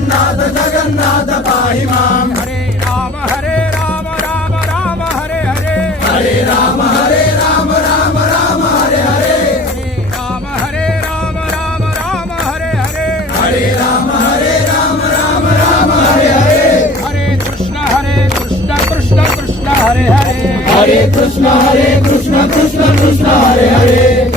जगन्नाथ जगन्नाथ पाहि माम् हरे राम राम राम हरे हरे हरे राम राम राम हरे हरे हरे राम राम हरे हरे हरे राम राम हरे हरे हरे कृष्ण कृष्ण कृष्ण हरे हरे हरे कृष्ण कृष्ण कृष्ण हरे हरे